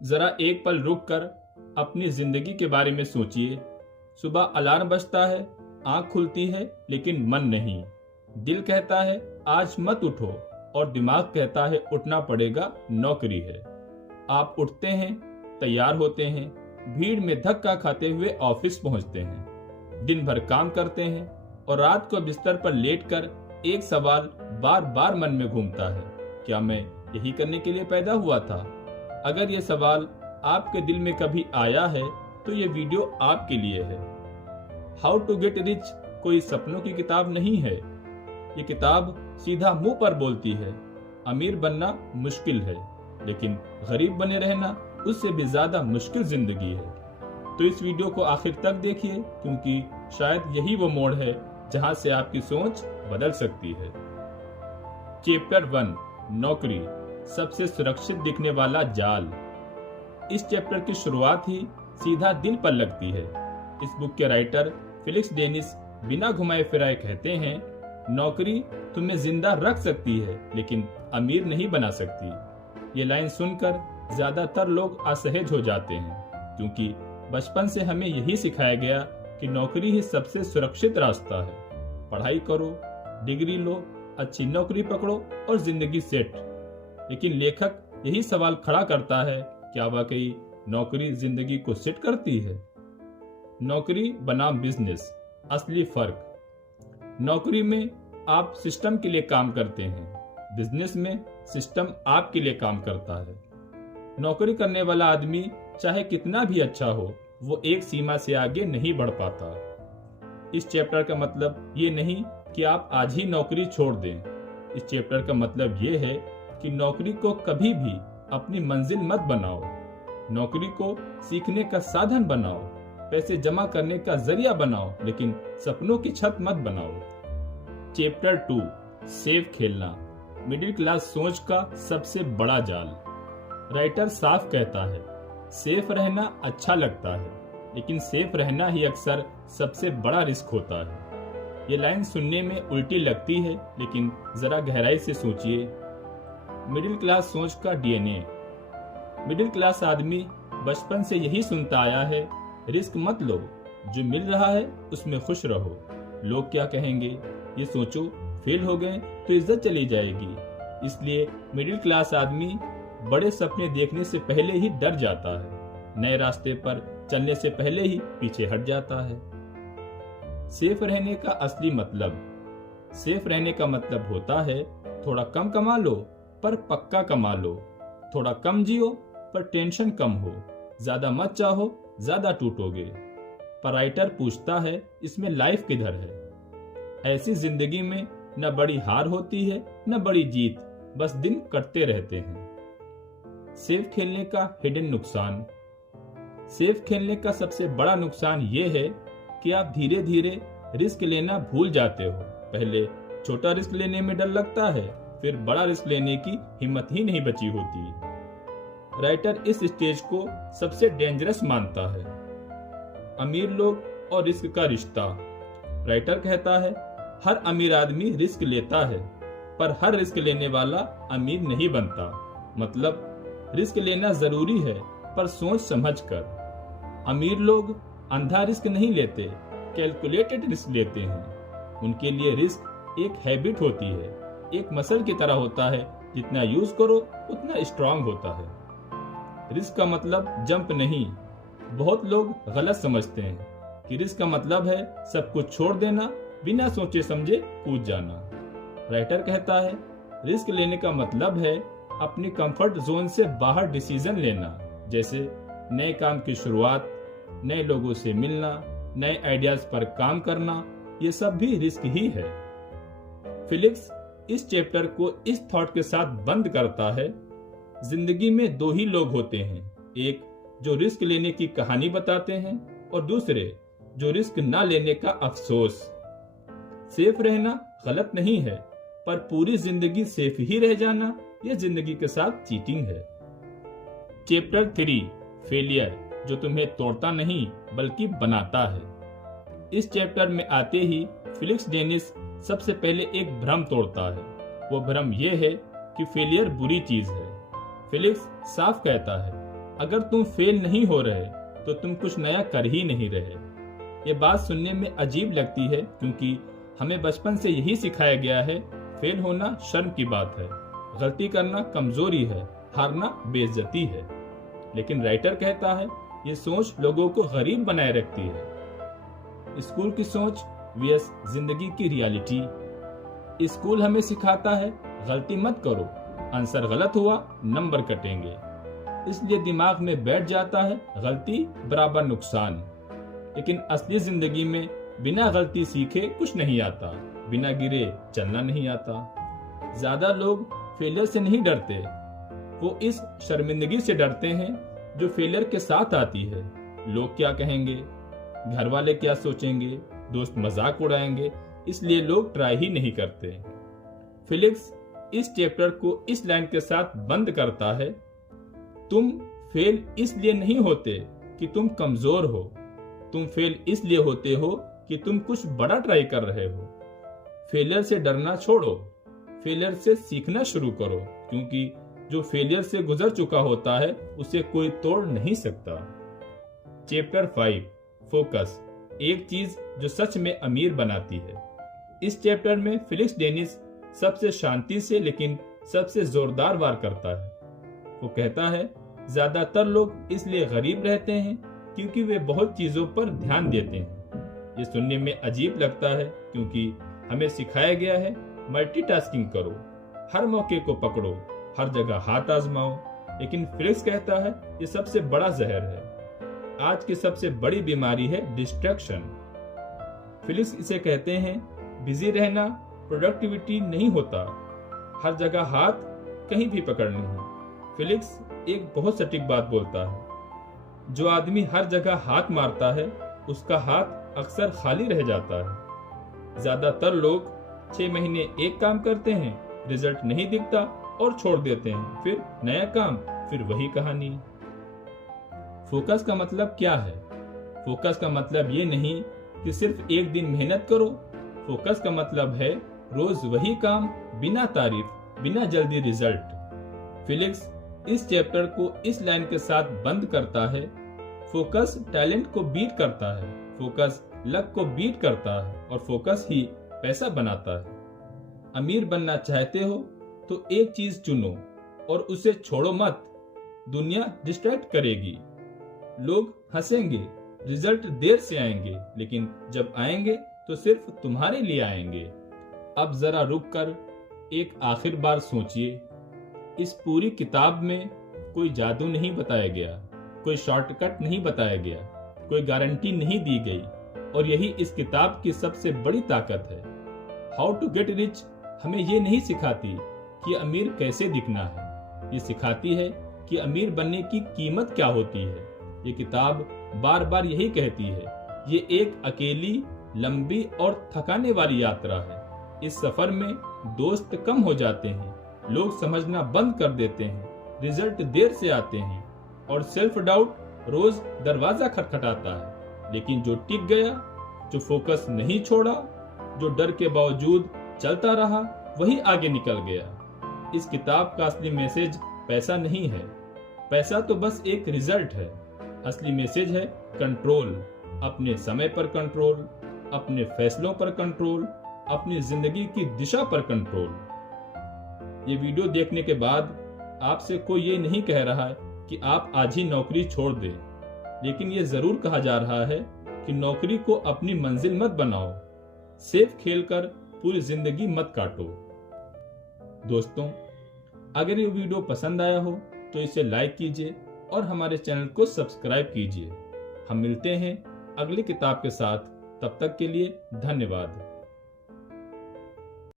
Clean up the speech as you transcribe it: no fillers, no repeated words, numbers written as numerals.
जरा एक पल रुक कर अपनी जिंदगी के बारे में सोचिए। सुबह अलार्म बजता है, आंख खुलती है, लेकिन मन नहीं। दिल कहता है आज मत उठो और दिमाग कहता है उठना पड़ेगा, नौकरी है। आप उठते हैं, तैयार होते हैं, भीड़ में धक्का खाते हुए ऑफिस पहुंचते हैं, दिन भर काम करते हैं और रात को बिस्तर पर लेटकर एक सवाल बार बार मन में घूमता है, क्या मैं यही करने के लिए पैदा हुआ था? अगर ये सवाल आपके दिल में कभी आया है तो ये वीडियो आपके लिए है। हाउ टू गेट रिच कोई सपनों की किताब नहीं है। ये किताब सीधा मुंह पर बोलती है, अमीर बनना मुश्किल है, लेकिन गरीब बने रहना उससे भी ज्यादा मुश्किल जिंदगी है। तो इस वीडियो को आखिर तक देखिए, क्योंकि शायद यही वो मोड़ है जहां से आपकी सोच बदल सकती है। चैप्टर 1, नौकरी, सबसे सुरक्षित दिखने वाला जाल। इस चैप्टर की शुरुआत ही सीधा दिल पर लगती है। इस बुक के राइटर फिलिक्स डेनिस बिना घुमाए फिराए कहते हैं, नौकरी तुम्हें जिंदा रख सकती है लेकिन अमीर नहीं बना सकती। ये लाइन सुनकर ज्यादातर लोग असहज हो जाते हैं, क्योंकि बचपन से हमें यही सिखाया गया कि नौकरी ही सबसे सुरक्षित रास्ता है। पढ़ाई करो, डिग्री लो, अच्छी नौकरी पकड़ो और जिंदगी सेट। लेकिन लेखक यही सवाल खड़ा करता है, क्या वाकई नौकरी जिंदगी को सेट करती है? नौकरी बनाम बिजनेस, असली फर्क। नौकरी में आप सिस्टम के लिए काम करते हैं, बिजनेस में सिस्टम आपके लिए काम करता है। नौकरी करने वाला आदमी चाहे कितना भी अच्छा हो, वो एक सीमा से आगे नहीं बढ़ पाता। इस चैप्टर का मतलब ये नहीं कि आप आज ही नौकरी छोड़ दें। इस चैप्टर का मतलब ये है कि नौकरी को कभी भी अपनी मंजिल मत बनाओ। नौकरी को सीखने का साधन बनाओ, पैसे जमा करने का जरिया बनाओ, लेकिन सपनों की छत मत बनाओ। चैप्टर 2, सेफ खेलना, मिडिल क्लास सोच का सबसे बड़ा जाल। राइटर साफ कहता है, सेफ रहना अच्छा लगता है, लेकिन सेफ रहना ही अक्सर सबसे बड़ा रिस्क होता है। ये लाइन सुनने में उल्टी लगती है, लेकिन जरा गहराई से सोचिए। मिडिल क्लास सोच का डीएनए। मिडिल क्लास आदमी बचपन से यही सुनता आया है, रिस्क मत लो, जो मिल रहा है उसमें खुश रहो। लोग क्या कहेंगे ये सोचो, फेल हो गए तो इज्जत चली जाएगी। इसलिए मिडिल क्लास आदमी बड़े सपने देखने से पहले ही डर जाता है, नए रास्ते पर चलने से पहले ही पीछे हट जाता है। सेफ रहने का असली मतलब। सेफ रहने का मतलब होता है थोड़ा कम कमा लो पर पक्का कमा लो, थोड़ा कम जियो पर टेंशन कम हो, ज्यादा मत चाहो, ज्यादा टूटोगे। पर राइटर पूछता है, इसमें लाइफ किधर है? ऐसी जिंदगी में न बड़ी हार होती है न बड़ी जीत, बस दिन कटते रहते हैं। सेफ खेलने का हिडन नुकसान। सेफ खेलने का सबसे बड़ा नुकसान ये है कि आप धीरे धीरे रिस्क लेना भूल जाते हो। पहले छोटा रिस्क लेने में डर लगता है, फिर बड़ा रिस्क लेने की हिम्मत ही नहीं बची होती। राइटर इस स्टेज को सबसे डेंजरस मानता है। अमीर लोग और रिस्क का रिश्ता। राइटर कहता है, हर अमीर आदमी रिस्क लेता है, पर हर रिस्क लेने वाला अमीर नहीं बनता। मतलब रिस्क लेना जरूरी है, पर सोच समझ कर। अमीर लोग अंधा रिस्क नहीं लेते, कैलकुलेटेड रिस्क लेते हैं। उनके लिए रिस्क एक हैबिट होती है, एक मसल की तरह होता है, जितना यूज करो उतना स्ट्रांग होता है। रिस्क का मतलब जंप नहीं। बहुत लोग गलत समझते हैं कि रिस्क का मतलब है सब कुछ छोड़ देना, बिना सोचे समझे कूद जाना। राइटर कहता है, रिस्क लेने का मतलब है अपनी कंफर्ट जोन से बाहर डिसीजन लेना, जैसे नए काम की शुरुआत, नए लोगों से मिलना, नए आइडियाज पर काम करना, ये सब भी रिस्क ही है। फिलिक्स इस चैप्टर को इस थॉट के साथ बंद करता है, जिंदगी में दो ही लोग होते हैं, एक जो रिस्क लेने की कहानी बताते हैं और दूसरे जो रिस्क ना लेने का अफसोस। सेफ रहना गलत नहीं है, पर पूरी जिंदगी सेफ ही रह जाना यह जिंदगी के साथ चीटिंग है। चैप्टर 3, फेलियर, जो तुम्हें तोड़ता नहीं बल्कि बनाता है। इस चैप्टर में आते ही फिलिक्स डेनिस सबसे पहले एक भ्रम तोड़ता है। वो भ्रम ये है कि फेलियर बुरी चीज है। फिलिक्स साफ कहता है, अगर तुम फेल नहीं हो रहे तो तुम कुछ नया कर ही नहीं रहे। ये बात सुनने में अजीब लगती है क्योंकि हमें बचपन से यही सिखाया गया है, फेल होना शर्म की बात है, गलती करना कमजोरी है, हारना बेइज्जती है। लेकिन राइटर कहता है ये सोच लोगों को गरीब बनाए रखती है। स्कूल की सोच vs जिंदगी की रियलिटी। स्कूल हमें सिखाता है गलती मत करो, आंसर गलत हुआ नंबर कटेंगे, इसलिए दिमाग में बैठ जाता है गलती बराबर नुकसान। लेकिन असली जिंदगी में बिना गलती सीखे कुछ नहीं आता, बिना गिरे चलना नहीं आता। ज्यादा लोग फेलियर से नहीं डरते, वो इस शर्मिंदगी से डरते हैं जो फेलियर के साथ आती है। लोग क्या कहेंगे, घर वाले क्या सोचेंगे, दोस्त मजाक उड़ाएंगे, इसलिए लोग ट्राई ही नहीं करते। फिलिक्स इस चैप्टर को इस लाइन के साथ बंद करता है, तुम फेल इसलिए नहीं होते कि तुम कमजोर हो, तुम फेल इसलिए होते हो कि तुम कुछ बड़ा ट्राई कर रहे हो। फेलियर से डरना छोड़ो, फेलियर से सीखना शुरू करो, क्योंकि जो फेलियर से गुजर चुका होता है उसे कोई तोड़ नहीं सकता। चैप्टर 5 फोकस, एक चीज जो सच में अमीर बनाती है। इस चैप्टर में फिलिक्स डेनिस सबसे शांति से लेकिन सबसे जोरदार वार करता है। वो कहता है ज्यादातर लोग इसलिए गरीब रहते हैं क्योंकि वे बहुत चीजों पर ध्यान देते हैं। ये सुनने में अजीब लगता है क्योंकि हमें सिखाया गया है मल्टीटास्किंग करो, हर मौके को पकड़ो, हर जगह हाथ आजमाओ। लेकिन फिलिक्स कहता है ये सबसे बड़ा जहर है। आज की सबसे बड़ी बीमारी है डिस्ट्रैक्शन। फिलिक्स इसे कहते हैं बिजी रहना प्रोडक्टिविटी नहीं होता, हर जगह हाथ कहीं भी पकड़नी है। फिलिक्स एक बहुत सटीक बात बोलता है, जो आदमी हर जगह हाथ मारता है उसका हाथ अक्सर खाली रह जाता है। ज्यादातर लोग 6 महीने एक काम करते हैं, रिजल्ट नहीं दिखता और छोड़ देते हैं, फिर नया काम, फिर वही कहानी। फोकस का मतलब क्या है? फोकस का मतलब ये नहीं कि सिर्फ एक दिन मेहनत करो। फोकस का मतलब है रोज वही काम, बिना तारीफ, बिना जल्दी रिजल्ट। फिलिक्स इस चैप्टर को इस लाइन के साथ बंद करता है, फोकस टैलेंट को बीट करता है, फोकस लक को बीट करता है और फोकस ही पैसा बनाता है। अमीर बनना चाहते हो तो एक चीज चुनो और उसे छोड़ो मत। दुनिया डिस्ट्रैक्ट करेगी, लोग हंसेंगे, रिजल्ट देर से आएंगे, लेकिन जब आएंगे तो सिर्फ तुम्हारे लिए आएंगे। अब जरा रुककर एक आखिर बार सोचिए, इस पूरी किताब में कोई जादू नहीं बताया गया, कोई शॉर्टकट नहीं बताया गया, कोई गारंटी नहीं दी गई, और यही इस किताब की सबसे बड़ी ताकत है। हाउ टू गेट रिच हमें ये नहीं सिखाती कि अमीर कैसे दिखना है, ये सिखाती है कि अमीर बनने की कीमत क्या होती है। ये किताब बार बार यही कहती है, ये एक अकेली, लंबी और थकाने वाली यात्रा है। इस सफर में दोस्त कम हो जाते हैं, लोग समझना बंद कर देते हैं, रिजल्ट देर से आते हैं और सेल्फ डाउट रोज दरवाजा खटखटाता है। लेकिन जो टिक गया, जो फोकस नहीं छोड़ा, जो डर के बावजूद चलता रहा, वही आगे निकल गया। इस किताब का असली मैसेज पैसा नहीं है, पैसा तो बस एक रिजल्ट है। असली मैसेज है कंट्रोल, अपने समय पर कंट्रोल, अपने फैसलों पर कंट्रोल, अपनी जिंदगी की दिशा पर कंट्रोल। ये वीडियो देखने के बाद आपसे कोई ये नहीं कह रहा है कि आप आज ही नौकरी छोड़ दें, लेकिन ये जरूर कहा जा रहा है कि नौकरी को अपनी मंजिल मत बनाओ, सेफ खेलकर पूरी जिंदगी मत काटो। दोस्तों, अगर ये वीडियो पसंद आया हो तो इसे लाइक कीजिए और हमारे चैनल को सब्सक्राइब कीजिए। हम मिलते हैं अगली किताब के साथ, तब तक के लिए धन्यवाद।